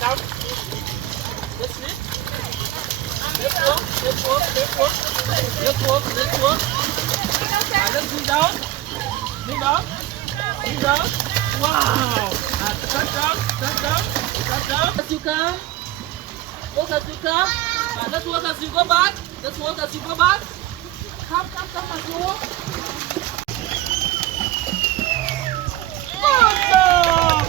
down. Let's sit. Let's walk. Let's walk. Let's walk. Let's walk. Let's walk. Let's move down. Move down. Move down. Wow. Touch down. Touch down. Touch down. As you come. Walk as you come. Let's walk as you go back. Let's walk as you go back. Come as you walk. Good job.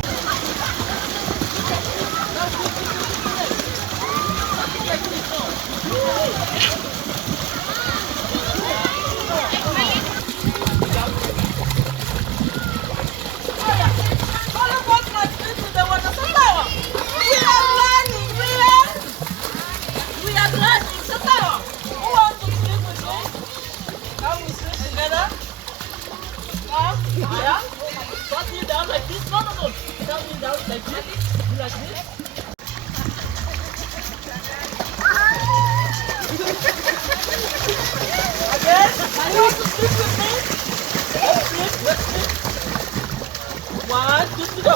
One, two, go.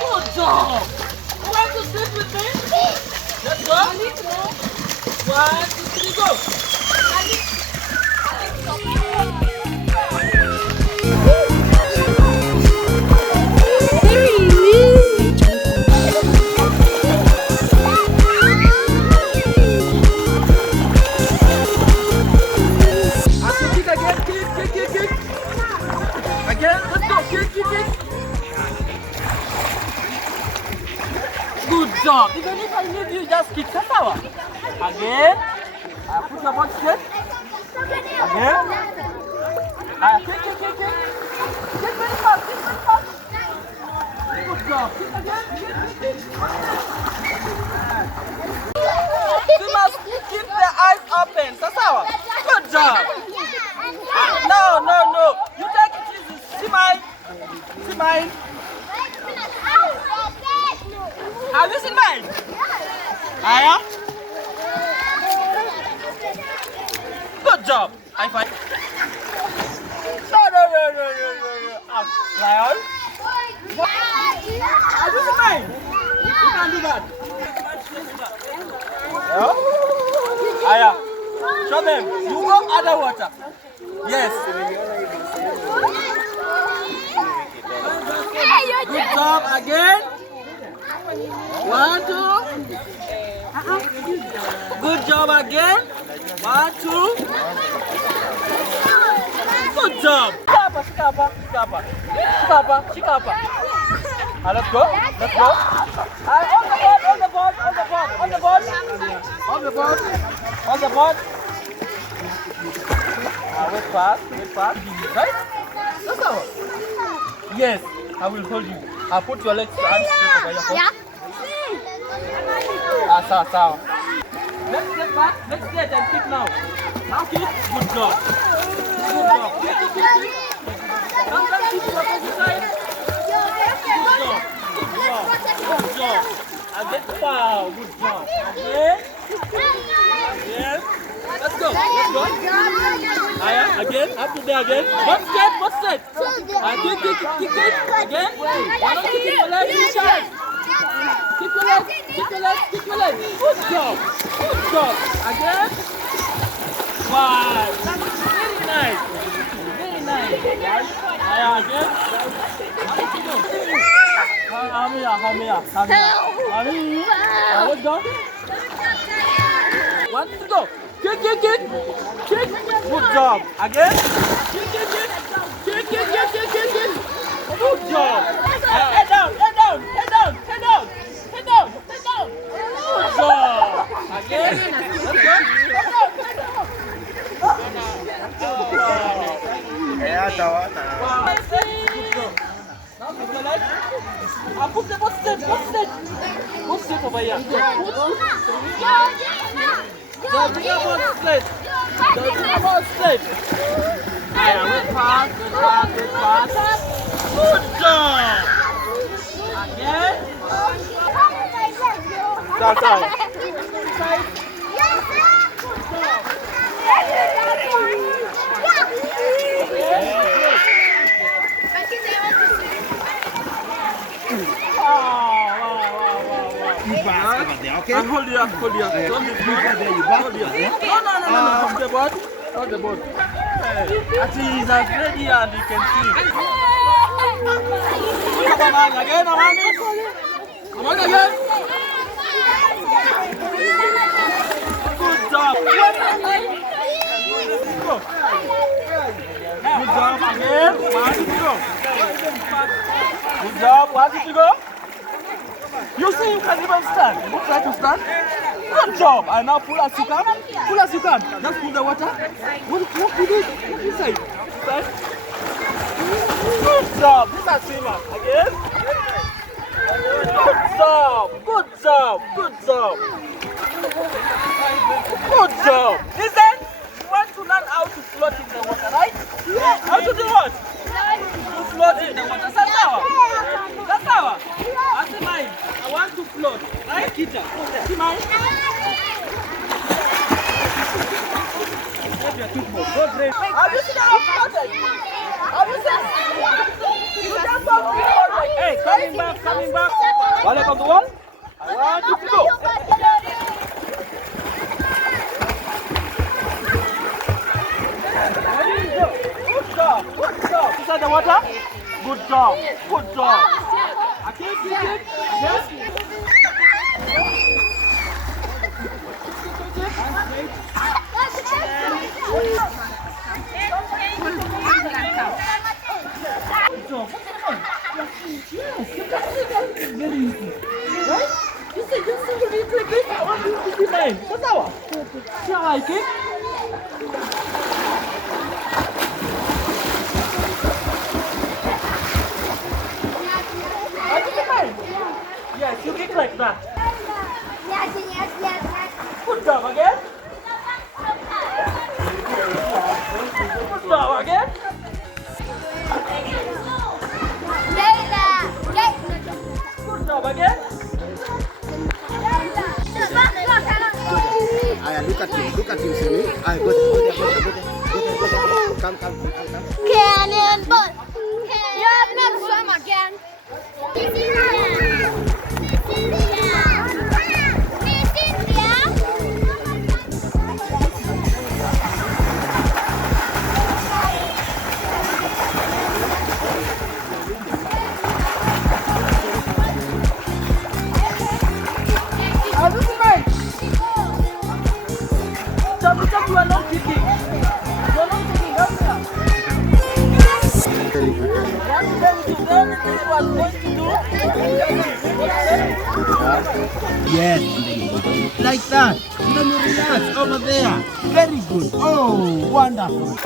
Good job. You want to sleep with me? Let's go. 1, 2, 3, go. Good job. Even if I leave you, just kick the tower. Again. Put your body straight. Again. Kick. Kick very fast. Kick very fast. Good job. Kick again. You must keep the eyes open. Sasawa. Good job. No. You take it easy. See mine. Have you seen mine? Aya? Good job. High five. No. Lion. Have you seen mine? You can't do that. Yeah? Aya. Show them. You go other water. Yes. Good job again. 1, 2. Good job again. 1, 2. Good job. Shikapa. Let's go. On the board. Wait fast. Right? That's all. Yes, I will hold you. I'll put your legs straight over your foot. Sawa. Let's get back. Let's get and kick now. Now kick. Good job. Kick. Sometimes kick to the opposite side. Good job. Again. Wow. Good job. Yes. Let's go. Again. Up to there again. One step. Kick. Again. Why don't you kick your leg? Kick your leg. Good job. Again. Wow. That's very nice. Again. Let's go. 1, 2, go. Kick. Good job. Again. Kick. Good job. Head down. Good job. Again. Let's go. Now put the leg. Put step over here. Don't bring up on straight. Wait fast. Good job. Again. That's all. okay? And hold here, hold here. Don't leave me. There you back. Hold here. No. Hold the board. Hold the board. Actually, he's ready and he can see. Come on, again, Amani. Come on again. Good job. Go. Good job again. One to go. Good job. One to go. You see, you can even stand. You try to stand. Good job. And now pull as you can. Pull as you can. Just pull the water. What with it? What inside? Inside. Good job. These are swimmers. Again. Good job. Good job. Good job. Good job. Listen. You want to learn how to float in the water, right? Yes. How to do what? To float in the water. Sasawa. Sasawa. That's mine. I want to float. Right, Kita? See mine? Have you seen how I'm floating? Have you seen? You can't go forward. Hey, coming back, coming back. Wale on the wall. I want you to go. Good job. Good job. Inside the water? Good job. Good job. Again, yes. Very easy. Right? You say just simple like this. I want you to be mine. What's that? You like it? Yes, you kick like that. Yes. Good job again. Good job again. Good job again. Look at him, Simi. Go there. Come. Cannonball. You have not swim again. You are not kicking. You are not kicking. Yes. Like that. Then you relax over there. Very good. Oh, wonderful.